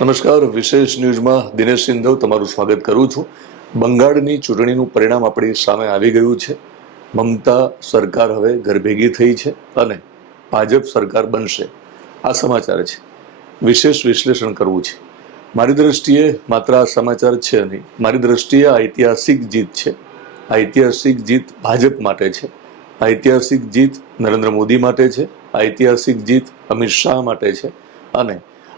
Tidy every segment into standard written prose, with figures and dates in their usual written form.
નમસ્કાર, વિશેષ ન્યૂઝમાં દિનેશ સિંધવ તમારું સ્વાગત કરું છું. બંગાળની ચૂંટણીનું પરિણામ આપણી સામે આવી ગયું છે. મમતા સરકાર હવે ઘરભેગી થઈ છે અને ભાજપ સરકાર બનશે, આ સમાચાર છે. વિશેષ વિશ્લેષણ કરવું છે. મારી દ્રષ્ટિએ માત્ર આ સમાચાર છે નહીં, મારી દ્રષ્ટિએ ઐતિહાસિક જીત છે. ઐતિહાસિક જીત ભાજપ માટે છે, ઐતિહાસિક જીત નરેન્દ્ર મોદી માટે છે, ઐતિહાસિક જીત અમિત શાહ માટે છે અને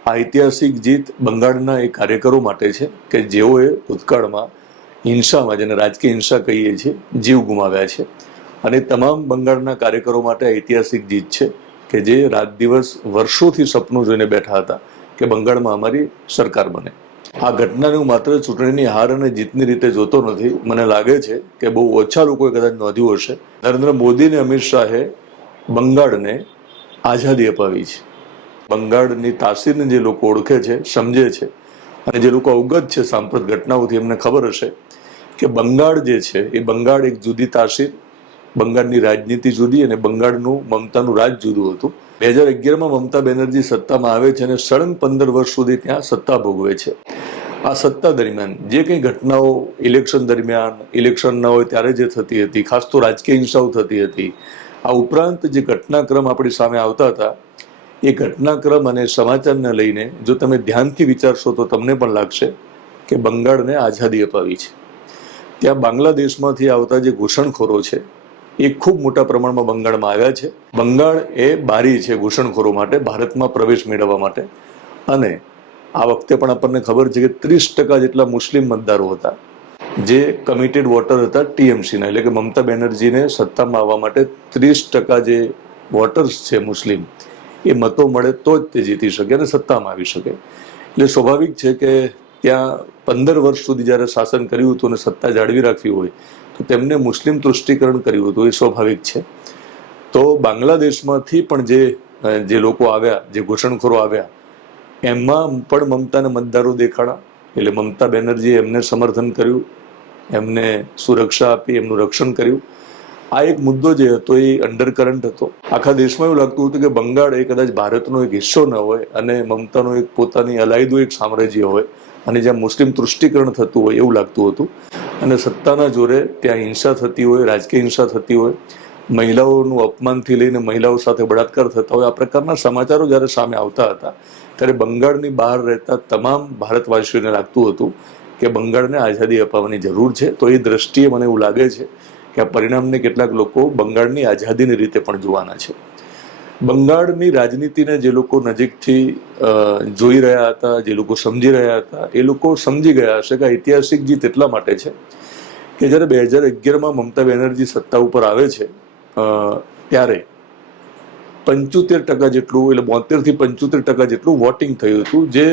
ઐતિહાસિક જીત બંગાળના એ કાર્યકરો માટે છે કે જેઓએ ભૂતકાળમાં હિંસામાં, જેને રાજકીય હિંસા કહીએ છીએ, જીવ ગુમાવ્યા છે. અને તમામ બંગાળના કાર્યકરો માટે ઐતિહાસિક જીત છે કે જે રાત દિવસ વર્ષોથી સપનું જોઈને બેઠા હતા કે બંગાળમાં અમારી સરકાર બને. આ ઘટનાને હું માત્ર ચૂંટણીની હાર અને જીતની રીતે જોતો નથી. મને લાગે છે કે બહુ ઓછા લોકોએ કદાચ નોંધ્યું હશે, નરેન્દ્ર મોદી અને અમિત શાહે બંગાળને આઝાદી અપાવી છે. બંગાળની તાસીરને જે લોકો ઓળખે છે, સમજે છે અને જે લોકો અવગત છે સાંપ્રત ઘટનાઓથી, એમને ખબર હશે કે બંગાળ જે છે એ બંગાળ એક જુદી તાસીર, બંગાળની રાજનીતિ જુદી અને બંગાળનું મમતાનું રાજ જુદું હતું. 2011માં મમતા બેનર્જી સત્તામાં આવે છે અને સળંગ 15 વર્ષ સુધી ત્યાં સત્તા ભોગવે છે. આ સત્તા દરમિયાન જે કંઈ ઘટનાઓ ઇલેક્શન દરમિયાન, ઇલેક્શન ન હોય ત્યારે જે થતી હતી, ખાસ તો રાજકીય હિંસાઓ થતી હતી, આ ઉપરાંત જે ઘટનાક્રમ આપણી સામે આવતા હતા, એ ઘટનાક્રમ અને સમાચારને લઈને જો તમે ધ્યાનથી વિચારશો તો તમને પણ લાગશે કે બંગાળને આઝાદી અપાવી છે. ત્યાં બાંગ્લાદેશમાંથી આવતા જે ઘૂસણખોરો છે એ ખૂબ મોટા પ્રમાણમાં બંગાળમાં આવ્યા છે. બંગાળ એ બારી છે ઘૂસણખોરો માટે, ભારતમાં પ્રવેશ મેળવવા માટે. અને આ વખતે પણ આપણને ખબર છે કે 30% જેટલા મુસ્લિમ મતદારો હતા જે કમિટેડ વોટર હતા ટીએમસીના, એટલે કે મમતા બેનર્જીને સત્તામાં આવવા માટે 30% જે વોટર્સ છે મુસ્લિમ, એ મતો મળે તો જ તે જીતી શકે અને સત્તામાં આવી શકે. એટલે સ્વાભાવિક છે કે ત્યાં 15 વર્ષ સુધી જ્યારે શાસન કર્યું હતું અને સત્તા જાળવી રાખવી હોય તો તેમને મુસ્લિમ તૃષ્ટિકરણ કર્યું હતું, એ સ્વાભાવિક છે. તો બાંગ્લાદેશમાંથી પણ જે લોકો આવ્યા, જે ઘૂસણખોરો આવ્યા, એમાં પણ મમતાને મતદારો દેખાડા. એટલે મમતા બેનર્જીએ એમને સમર્થન કર્યું, એમને સુરક્ષા આપી, એમનું રક્ષણ કર્યું. આ એક મુદ્દો જે હતો એ અંડરકરન્ટ હતો. આખા દેશમાં એવું લાગતું હતું કે બંગાળ એ કદાચ ભારતનો એક હિસ્સો ન હોય અને મમતાનો એક પોતાની અલાયદું એક સામ્રાજ્ય હોય અને જ્યાં મુસ્લિમ તૃષ્ટિકરણ થતું હોય એવું લાગતું હતું. અને સત્તાના જોરે ત્યાં હિંસા થતી હોય, રાજકીય હિંસા થતી હોય, મહિલાઓનું અપમાનથી લઈને મહિલાઓ સાથે બળાત્કાર થતા હોય, આ પ્રકારના સમાચારો જ્યારે સામે આવતા હતા ત્યારે બંગાળની બહાર રહેતા તમામ ભારતવાસીઓને લાગતું હતું કે બંગાળને આઝાદી અપાવવાની જરૂર છે. તો એ દ્રષ્ટિએ મને એવું લાગે છે કે આ પરિણામને કેટલાક લોકો બંગાળની આઝાદીની રીતે પણ જોવાના છે. બંગાળની રાજનીતિને જે લોકો નજીકથી જોઈ રહ્યા હતા, જે લોકો સમજી રહ્યા હતા, એ લોકો સમજી ગયા હશે કે ઐતિહાસિક જીત એટલા માટે છે કે જ્યારે 2011માં મમતા બેનર્જી સત્તા ઉપર આવે છે ત્યારે 75% જેટલું, એટલે 72 થી 75% જેટલું વોટિંગ થયું હતું, જે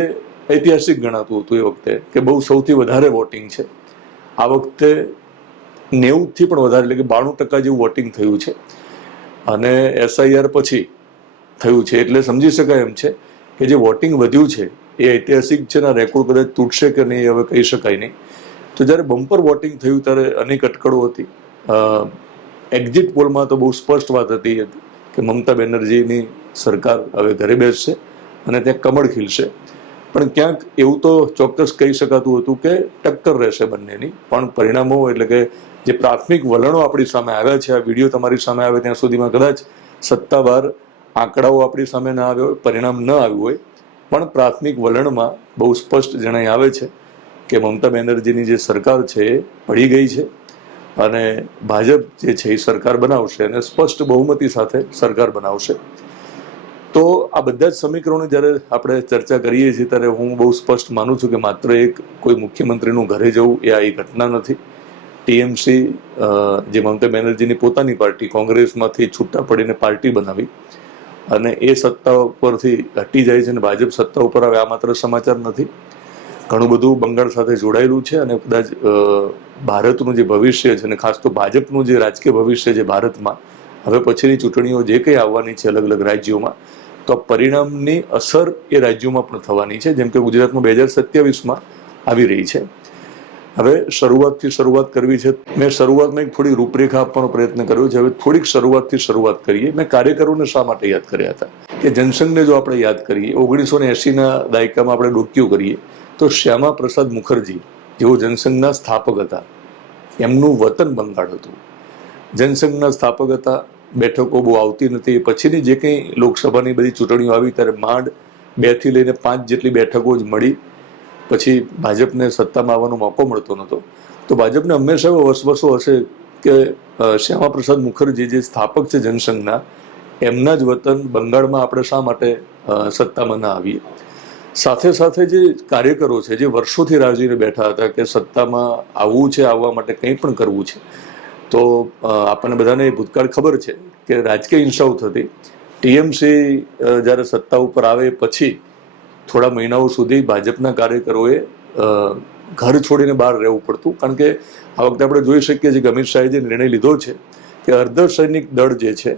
ઐતિહાસિક ગણાતું હતું એ વખતે કે બહુ સૌથી વધારે વોટિંગ છે. આ વખતે 90થી પણ વધારે, એટલે કે 92% જેવું વોટિંગ થયું છે અને SIR પછી થયું છે. એટલે સમજી શકાય એમ છે કે જે વોટિંગ વધ્યું છે એ ઐતિહાસિક છે. રેકોર્ડ કદાચ તૂટશે કે નહીં હવે કહી શકાય નહીં. તો જ્યારે બમ્પર વોટિંગ થયું ત્યારે અનેક અટકળો હતી. એક્ઝિટ પોલમાં તો બહુ સ્પષ્ટ વાત હતી કે મમતા બેનર્જીની સરકાર હવે ઘરે બેસશે અને ત્યાં કમળ ખીલશે. પણ ક્યાંક એવું તો ચોક્કસ કહી શકાતું હતું કે ટક્કર રહેશે બંનેની. પણ પરિણામો, એટલે કે જે પ્રાથમિક વલણો આપણી સામે આવ્યા છે, આ વિડીયો તમારી સામે આવે ત્યાં સુધીમાં કદાચ સત્તાવાર આંકડાઓ આપણી સામે ના આવ્યો હોય, પરિણામ ન આવ્યું હોય, પણ પ્રાથમિક વલણમાં બહુ સ્પષ્ટ જણાઈ આવે છે કે મમતા બેનર્જીની જે સરકાર છે એ પડી ગઈ છે અને ભાજપ જે છે એ સરકાર બનાવશે અને સ્પષ્ટ બહુમતી સાથે સરકાર બનાવશે. તો આ બધા જ સમીકરણો જ્યારે આપણે ચર્ચા કરીએ છીએ ત્યારે હું બહુ સ્પષ્ટ માનું છું કે માત્ર એક કોઈ મુખ્યમંત્રીનું ઘરે જવું એ આ એ ઘટના નથી. ટીએમસી જે મમતા બેનર્જીની પોતાની પાર્ટી, કોંગ્રેસમાંથી છૂટા પડીને પાર્ટી બનાવી અને એ સત્તા ઉપરથી હટી જાય છે અને ભાજપ સત્તા ઉપર આવે, આ માત્ર સમાચાર નથી. ઘણું બધું બંગાળ સાથે જોડાયેલું છે અને કદાચ ભારતનું જે ભવિષ્ય છે અને ખાસ તો ભાજપનું જે રાજકીય ભવિષ્ય છે ભારતમાં, હવે પછીની ચૂંટણીઓ જે કંઈ આવવાની છે અલગ અલગ રાજ્યોમાં, તો પરિણામની અસર એ રાજ્યોમાં પણ થવાની છે. જેમ કે ગુજરાતમાં 2027માં આવી રહી છે. હવે શરૂઆત કરવી છે. મેં શરૂઆતમાં એક થોડી રૂપરેખા આપવાનો પ્રયત્ન કર્યો છે. હવે થોડીક શરૂઆત કરીએ. મેં કાર્યકરોને શા માટે યાદ કર્યા હતા કે જનસંઘને જો આપણે યાદ કરીએ 1980ના દાયકામાં આપણે ડોક્યું કરીએ તો શ્યામા પ્રસાદ મુખર્જી જેઓ જનસંઘના સ્થાપક હતા, એમનું વતન બંગાળ હતું. જનસંઘના સ્થાપક હતા, બેઠકો બહુ આવતી નથી. પછીની જે કંઈ લોકસભાની બધી ચૂંટણીઓ આવી ત્યારે માંડ 2 થી લઈને 5 જેટલી બેઠકો જ મળી. પછી ભાજપને સત્તામાં આવવાનો મોકો મળતો નહોતો. તો ભાજપને હંમેશા એવો વસવસો હશે કે શ્યામા પ્રસાદ મુખર્જી જે સ્થાપક છે જનસંઘના, એમના જ વતન બંગાળમાં આપણે શા માટે સત્તામાં ના આવીએ. સાથે સાથે જે કાર્યકરો છે જે વર્ષોથી રાહ જોઈને બેઠા હતા કે સત્તામાં આવવું છે, આવવા માટે કંઈ પણ કરવું છે. તો આપણને બધાને ભૂતકાળ ખબર છે કે રાજકીય હિંસાઓ થતી. ટીએમસી જ્યારે સત્તા ઉપર આવે પછી થોડા મહિનાઓ સુધી ભાજપના કાર્યકરોએ ઘર છોડીને બહાર રહેવું પડતું. કારણ કે આ વખતે આપણે જોઈ શકીએ છીએ કે અમિત શાહે જે નિર્ણય લીધો છે કે અર્ધસૈનિક દળ જે છે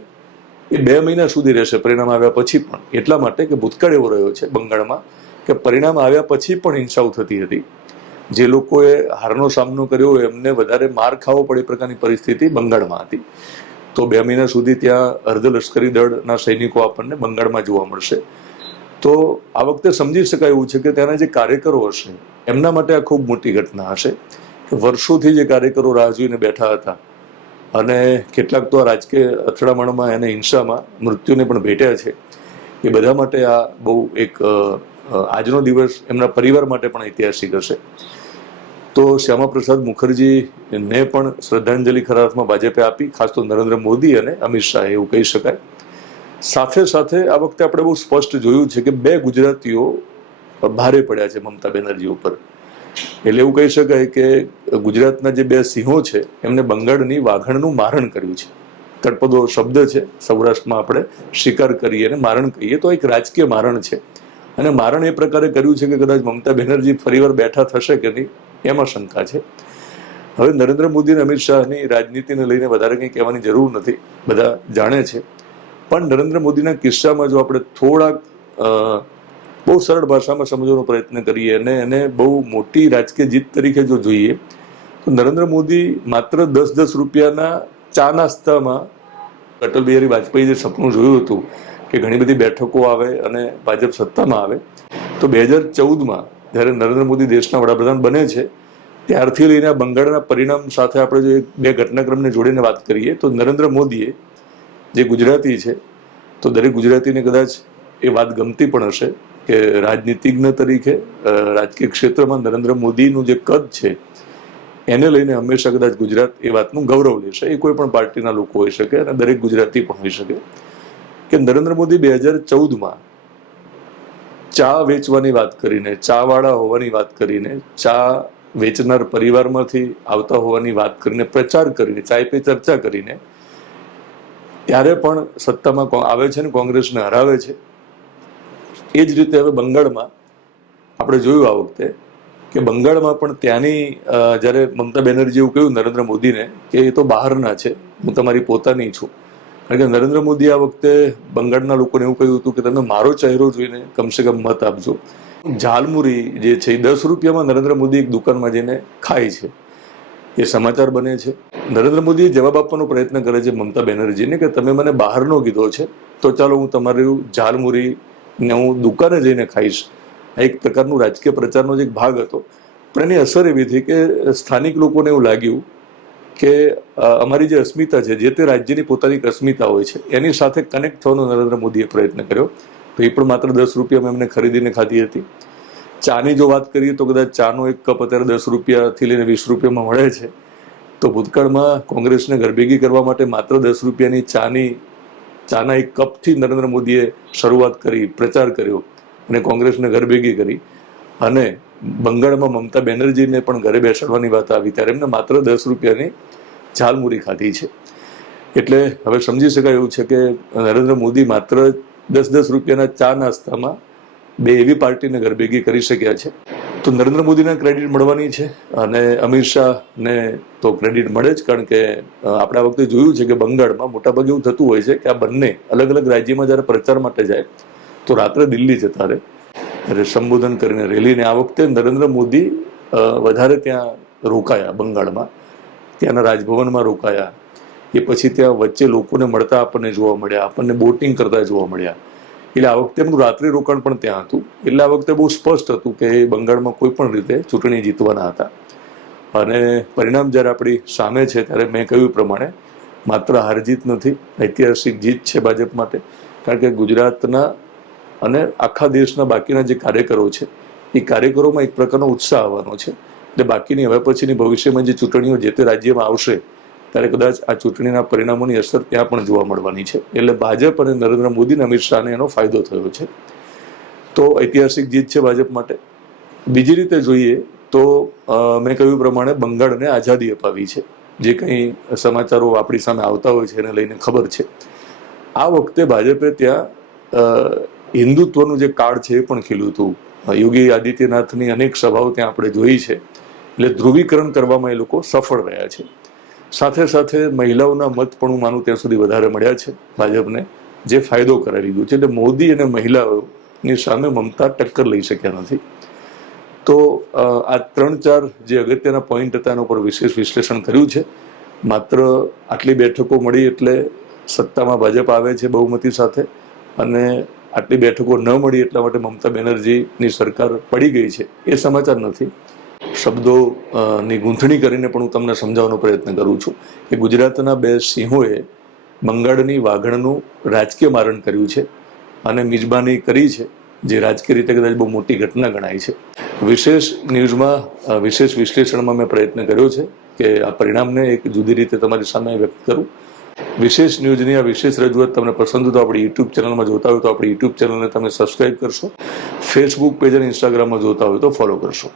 એ 2 મહિના સુધી રહેશે પરિણામ આવ્યા પછી પણ. એટલા માટે કે ભૂતકાળ એવો રહ્યો છે બંગાળમાં કે પરિણામ આવ્યા પછી પણ હિંસાઓ થતી હતી. જે લોકોએ હારનો સામનો કર્યો એમને વધારે માર ખાવો પડે એ પ્રકારની પરિસ્થિતિ બંગાળમાં હતી. તો 2 મહિના સુધી ત્યાં અર્ધલશ્કરી દળના સૈનિકો આપણને બંગાળમાં જોવા મળશે. તો આ વખતે સમજી શકાય એવું છે કે ત્યાંના જે કાર્યકરો હશે એમના માટે આ ખૂબ મોટી ઘટના હશે કે વર્ષોથી જે કાર્યકરો રાહ જોઈને બેઠા હતા અને કેટલાક તો આ રાજકીય અથડામણમાં અને હિંસામાં મૃત્યુને પણ ભેટ્યા છે. એ બધા માટે આ બહુ એક આજનો દિવસ એમના પરિવાર માટે પણ ઐતિહાસિક હશે. તો શ્યામા પ્રસાદ મુખર્જીને પણ શ્રદ્ધાંજલિ ખરા અર્થમાં ભાજપે આપી, ખાસ તો નરેન્દ્ર મોદી અને અમિત શાહ એવું કહી શકાય. સાથે સાથે આ વખતે આપણે બહુ સ્પષ્ટ જોયું છે કે 2 ગુજરાતીઓ ભારે પડ્યા છે મમતા બેનર્જી ઉપર. એટલે એવું કહી શકાય કે ગુજરાતના જે 2 સિંહો છે એમને બંગાળની વાઘણનું મારણ કર્યું છે. તળપદો શબ્દ છે, સૌરાષ્ટ્રમાં આપણે શિકાર કરીએ અને મારણ કહીએ તો એક રાજકીય મારણ છે. અને મારણ એ પ્રકારે કર્યું છે કે કદાચ મમતા બેનર્જી ફરીવાર બેઠા થશે કે નહીં એમાં શંકા છે. હવે નરેન્દ્ર મોદી અને અમિત શાહની રાજનીતિને લઈને વધારે કંઈ કહેવાની જરૂર નથી, બધા જાણે છે. પણ નરેન્દ્ર મોદીના કિસ્સામાં જો આપણે થોડાક બહુ સરળ ભાષામાં સમજવાનો પ્રયત્ન કરીએ અને એને બહુ મોટી રાજકીય જીત તરીકે જો જોઈએ તો નરેન્દ્ર મોદી માત્ર 10-10 રૂપિયાના ચા નાસ્તામાં અટલ બિહારી વાજપેયી જે સપનું જોયું હતું કે ઘણી બધી બેઠકો આવે અને ભાજપ સત્તામાં આવે, તો 2014માં જ્યારે નરેન્દ્ર મોદી દેશના વડાપ્રધાન બને છે ત્યારથી લઈને બંગાળના પરિણામ સાથે આપણે જો 2 ઘટનાક્રમને જોડીને વાત કરીએ તો નરેન્દ્ર મોદીએ, જે ગુજરાતી છે તો દરેક ગુજરાતીને કદાચ એ વાત ગમતી પણ હશે કે રાજનીતિજ્ઞ તરીકે રાજકીય ક્ષેત્રમાં નરેન્દ્ર મોદીનું જે કદ છે એને લઈને હંમેશા કદાચ ગુજરાત એ વાતનું ગૌરવ લેશે. એ કોઈ પણ પાર્ટીના લોકો હોઈ શકે અને દરેક ગુજરાતી પણ હોઈ શકે કે નરેન્દ્ર મોદી 2014માં ચા વેચવાની વાત કરીને, ચાવાળા હોવાની વાત કરીને, ચા વેચનાર પરિવારમાંથી આવતા હોવાની વાત કરીને, પ્રચાર કરીને, ચાય પે ચર્ચા કરીને ત્યારે પણ સત્તામાં આવે છે ને કોંગ્રેસને હરાવે છે. એ જ રીતે હવે બંગાળમાં આપણે જોયું આ વખતે કે બંગાળમાં પણ ત્યાંની જ્યારે મમતા બેનર્જી એવું કહ્યું નરેન્દ્ર મોદીને કે એ તો બહારના છે, હું તમારી પોતાની છું. કારણ કે નરેન્દ્ર મોદી આ વખતે બંગાળના લોકોને એવું કહ્યું હતું કે તમે મારો ચહેરો જોઈને કમસે કમ મત આપજો. ઝાલમુરી જે છે એ 10 રૂપિયામાં નરેન્દ્ર મોદી એક દુકાનમાં જઈને ખાય છે, એ સમાચાર બને છે. નરેન્દ્ર મોદીએ જવાબ આપવાનો પ્રયત્ન કરે છે મમતા બેનર્જીને કે તમે મને બહારનો કીધો છે તો ચાલો હું તમારું ઝાલમુરીને હું દુકાને જઈને ખાઈશ. આ એક પ્રકારનું રાજકીય પ્રચારનો જ એક ભાગ હતો. પણ એની અસર એવી થઈ કે સ્થાનિક લોકોને એવું લાગ્યું કે અમારી જે અસ્મિતા છે, જે તે રાજ્યની પોતાની અસ્મિતા હોય છે, એની સાથે કનેક્ટ થવાનો નરેન્દ્ર મોદીએ પ્રયત્ન કર્યો. તો એ પણ માત્ર 10 રૂપિયામાં એમને ખરીદીને ખાધી હતી. ચાની જો વાત કરીએ તો કદાચ ચાનો એક કપ અત્યારે 10 રૂપિયાથી લઈને 20 રૂપિયામાં મળે છે. તો ભૂતકાળમાં કોંગ્રેસને ઘરભેગી કરવા માટે માત્ર 10 રૂપિયાની ચાના એક કપથી નરેન્દ્ર મોદીએ શરૂઆત કરી, પ્રચાર કર્યો અને કોંગ્રેસને ઘરભેગી કરી. અને બંગાળમાં મમતા બેનર્જીને પણ ઘરે બેસાડવાની વાત આવી ત્યારે એમને માત્ર 10 રૂપિયાની ઝાલમુરી ખાધી છે. એટલે હવે સમજી શકાય એવું છે કે નરેન્દ્ર મોદી માત્ર 10-10 રૂપિયાના ચા નાસ્તામાં 2 એવી પાર્ટીને ઘરભેગી કરી શક્યા છે. તો નરેન્દ્ર મોદીને ક્રેડિટ મળવાની છે અને અમિત શાહને તો ક્રેડિટ મળે જ. કારણ કે આપણે આ વખતે જોયું છે કે બંગાળમાં મોટાભાગે એવું થતું હોય છે કે આ બંને અલગ અલગ રાજ્યમાં જ્યારે પ્રચાર માટે જાય તો રાત્રે દિલ્હી જતા રહે સંબોધન કરીને રેલીને. આ વખતે નરેન્દ્ર મોદી વધારે ત્યાં રોકાયા બંગાળમાં, ત્યાંના રાજભવનમાં રોકાયા, એ પછી ત્યાં વચ્ચે લોકોને મળતા આપણને જોવા મળ્યા, આપણને બોટિંગ કરતા જોવા મળ્યા. એટલે આ વખતે એમનું રાત્રિ રોકાણ પણ ત્યાં હતું. એટલે આ વખતે બહુ સ્પષ્ટ હતું કે એ બંગાળમાં કોઈ પણ રીતે ચૂંટણી જીતવાના હતા. અને પરિણામ જ્યારે આપણી સામે છે ત્યારે મેં કહ્યું પ્રમાણે માત્ર હાર જીત નથી, ઐતિહાસિક જીત છે ભાજપ માટે. કારણ કે ગુજરાતના અને આખા દેશના બાકીના જે કાર્યકરો છે એ કાર્યકરોમાં એક પ્રકારનો ઉત્સાહ આવવાનો છે. એટલે બાકીની હવે પછીની ભવિષ્યમાં જે ચૂંટણીઓ જે તે રાજ્યમાં આવશે ત્યારે કદાચ આ ચૂંટણીના પરિણામોની અસર ત્યાં પણ જોવા મળવાની છે. એટલે ભાજપ અને નરેન્દ્ર મોદી અને અમિત શાહને એનો ફાયદો થયો છે. તો ઐતિહાસિક જીત છે ભાજપ માટે. બીજી રીતે જોઈએ તો મેં કહ્યું પ્રમાણે બંગાળને આઝાદી અપાવી છે. જે કંઈ સમાચારો આપણી સામે આવતા હોય છે એને લઈને ખબર છે. આ વખતે ભાજપે ત્યાં હિન્દુત્વનું જે કાર્ડ છે એ પણ ખીલ્યું હતું. યોગી આદિત્યનાથની અનેક સભાઓ ત્યાં આપણે જોઈ છે. એટલે ધ્રુવીકરણ કરવામાં એ લોકો સફળ રહ્યા છે. સાથે સાથે મહિલાઓના મત પણ હું માનું ત્યાં સુધી વધારે મળ્યા છે ભાજપને, જે ફાયદો કરાવી ગયો છે. એટલે મોદી અને મહિલાઓની સામે મમતા ટક્કર લઈ શક્યા નથી. તો આ 3-4 જે અગત્યના પોઈન્ટ હતા એના ઉપર વિશેષ વિશ્લેષણ કર્યું છે. માત્ર આટલી બેઠકો મળી એટલે સત્તામાં ભાજપ આવે છે બહુમતી સાથે, અને આટલી બેઠકો ન મળી એટલા માટે મમતા બેનર્જીની સરકાર પડી ગઈ છે એ સમાચાર નથી. શબ્દોની ગૂંથણી કરીને પણ હું તમને સમજાવવાનો પ્રયત્ન કરું છું કે ગુજરાતના 2 સિંહોએ બંગાળની વાઘણનું રાજકીય મારણ કર્યું છે અને મિજબાની કરી છે, જે રાજકીય રીતે કદાચ બહુ મોટી ઘટના ગણાય છે. વિશેષ ન્યૂઝમાં વિશેષ વિશ્લેષણમાં મેં પ્રયત્ન કર્યો છે કે આ પરિણામને એક જુદી રીતે તમારી સામે વ્યક્ત કરું. વિશેષ ન્યૂઝની આ વિશેષ રજૂઆત તમને પસંદ હોય તો આપણી યુટ્યુબ ચેનલમાં જોતા હોય તો આપણી યુટ્યુબ ચેનલને તમે સબસ્ક્રાઇબ કરશો, ફેસબુક પેજ અને ઇન્સ્ટાગ્રામમાં જોતા હોય તો ફોલો કરશો.